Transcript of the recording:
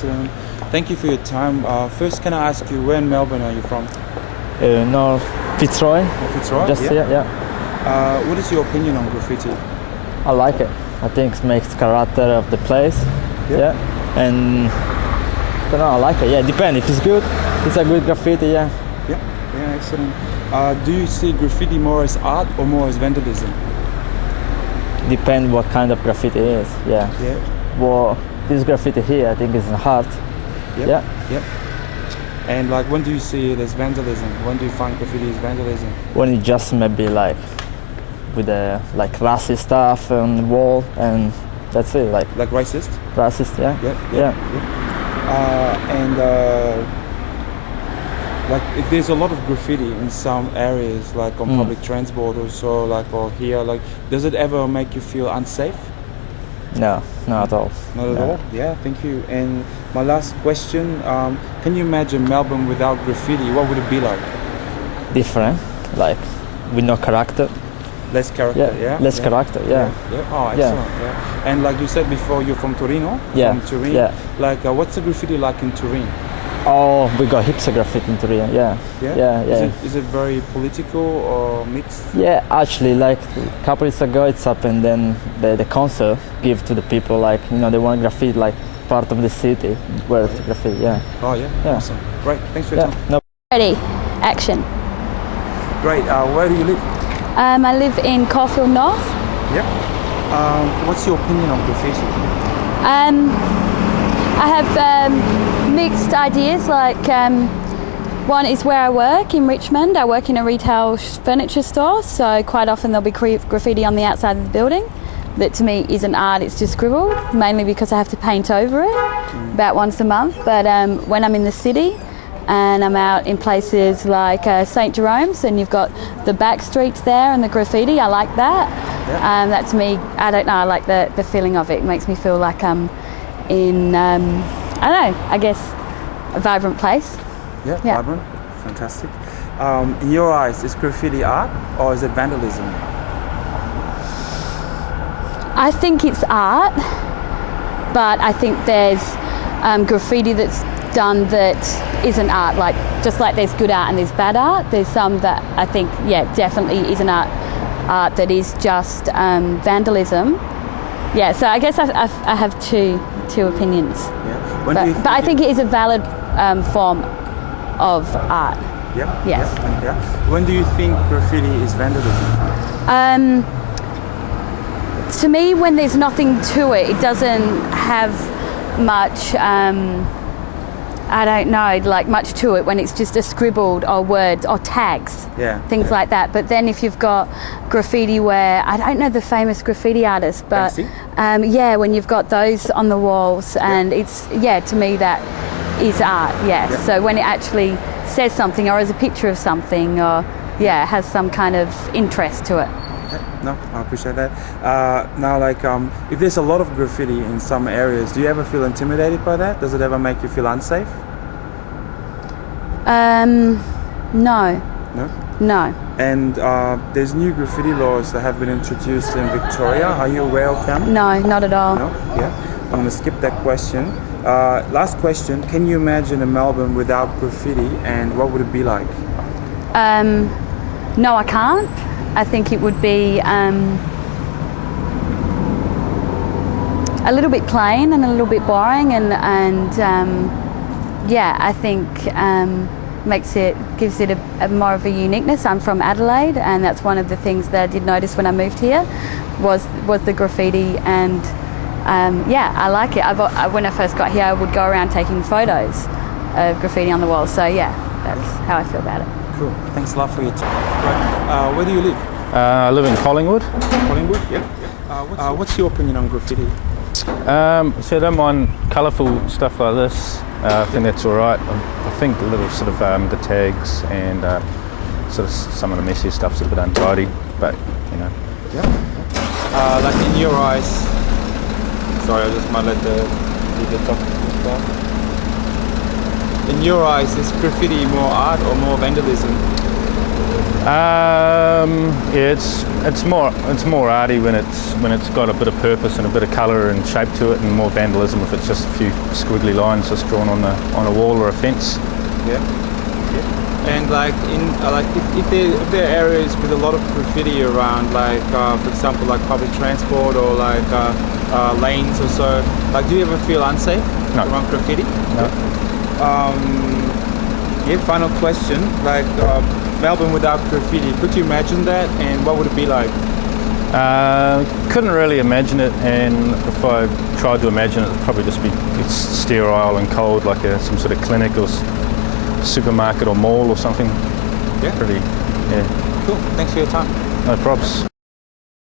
excellent. Thank you for your time. First, can I ask you, where in Melbourne are you from? North Fitzroy. Fitzroy? Just here, yeah. What is your opinion on graffiti? I like it. I think it makes character of the place. Yeah. And I don't know, I like it. Yeah, depends. If it's good, it's a good graffiti. Yeah. Yeah, excellent. Do you see graffiti more as art or more as vandalism? Depend what kind of graffiti it is. Yeah. Well, this graffiti here, I think is art. Yep. And like, when do you see it as vandalism? When do you find graffiti is vandalism? When it just maybe like with the like racist stuff on the wall, and that's it. Like racist? Racist, yeah. Yeah. Like, if there's a lot of graffiti in some areas, like on public transport or so, like, or here, like, does it ever make you feel unsafe? No, not at all. Not at all? Yeah, thank you. And my last question, can you imagine Melbourne without graffiti? What would it be like? Different, like with no character. Less character, yeah? Less character, yeah. Oh, excellent, yeah. And like you said before, you're from Torino? Yeah. From Turin? Yeah. Like, what's the graffiti like in Turin? Oh, we got hipster graffiti in Turin, yeah. Is it very political or mixed? Yeah, actually, like a couple years ago it's happened, then the council give to the people, like, you know, they want graffiti like part of the city where it's graffiti, yeah. Oh yeah, awesome. Great, thanks for your time. No. Ready, action. Great, where do you live? I live in Caulfield North. Yep. What's your opinion on graffiti? I have mixed ideas, like one is where I work in Richmond. I work in a retail furniture store, so quite often there'll be graffiti on the outside of the building that to me isn't art, it's just scribbled, mainly because I have to paint over it about once a month. But when I'm in the city and I'm out in places like St Jerome's, and you've got the back streets there and the graffiti, I like that. That to me, I don't know, I like the feeling of it. It makes me feel like I'm in, I don't know, I guess a vibrant place. Yeah, vibrant, fantastic. In your eyes, is graffiti art or is it vandalism? I think it's art, but I think there's graffiti that's done that isn't art. Like, just like there's good art and there's bad art, there's some that I think, definitely isn't art that is just vandalism. Yeah, so I guess I have two opinions. Yeah. But I think it is a valid form of art. Yeah. Yes. Yeah. When do you think graffiti is vandalism? To me, when there's nothing to it, it doesn't have much, I don't know, like much to it, when it's just a scribbled or words or tags, things like that. But then if you've got graffiti where, I don't know the famous graffiti artists, but when you've got those on the walls, and it's, to me that is art, So when it actually says something or is a picture of something, or has some kind of interest to it. No, I appreciate that. Now, like, if there's a lot of graffiti in some areas, do you ever feel intimidated by that? Does it ever make you feel unsafe? No. No. And there's new graffiti laws that have been introduced in Victoria. Are you aware of them? No, not at all. No? Yeah. I'm going to skip that question. Last question. Can you imagine a Melbourne without graffiti, and what would it be like? No, I can't. I think it would be a little bit plain and a little bit boring, and I think gives it a more of a uniqueness. I'm from Adelaide, and that's one of the things that I did notice when I moved here was the graffiti, and I like it. When I first got here, I would go around taking photos of graffiti on the walls. So that's how I feel about it. Cool. Thanks a lot for your time. Right. Where do you live? I live in Collingwood. Collingwood, yeah. What's your opinion on graffiti? So I don't mind colourful stuff like this. I think that's all right. I think a little sort of the tags and sort of some of the messy stuff's a bit untidy, but you know. Yeah. Like, in your eyes. Sorry, I just might let the topic start. In your eyes, is graffiti more art or more vandalism? It's it's more arty when it's got a bit of purpose and a bit of colour and shape to it, and more vandalism if it's just a few squiggly lines just drawn on a wall or a fence. Yeah. And like if there are areas with a lot of graffiti around, like for example like public transport or like lanes or so, like do you ever feel unsafe around graffiti? No. Yeah. Final question. Like Melbourne without graffiti, could you imagine that? And what would it be like? Couldn't really imagine it, and if I tried to imagine it, it'd probably just be sterile and cold, like some sort of clinic or supermarket or mall or something. Yeah. Pretty. Yeah. Cool. Thanks for your time. No props.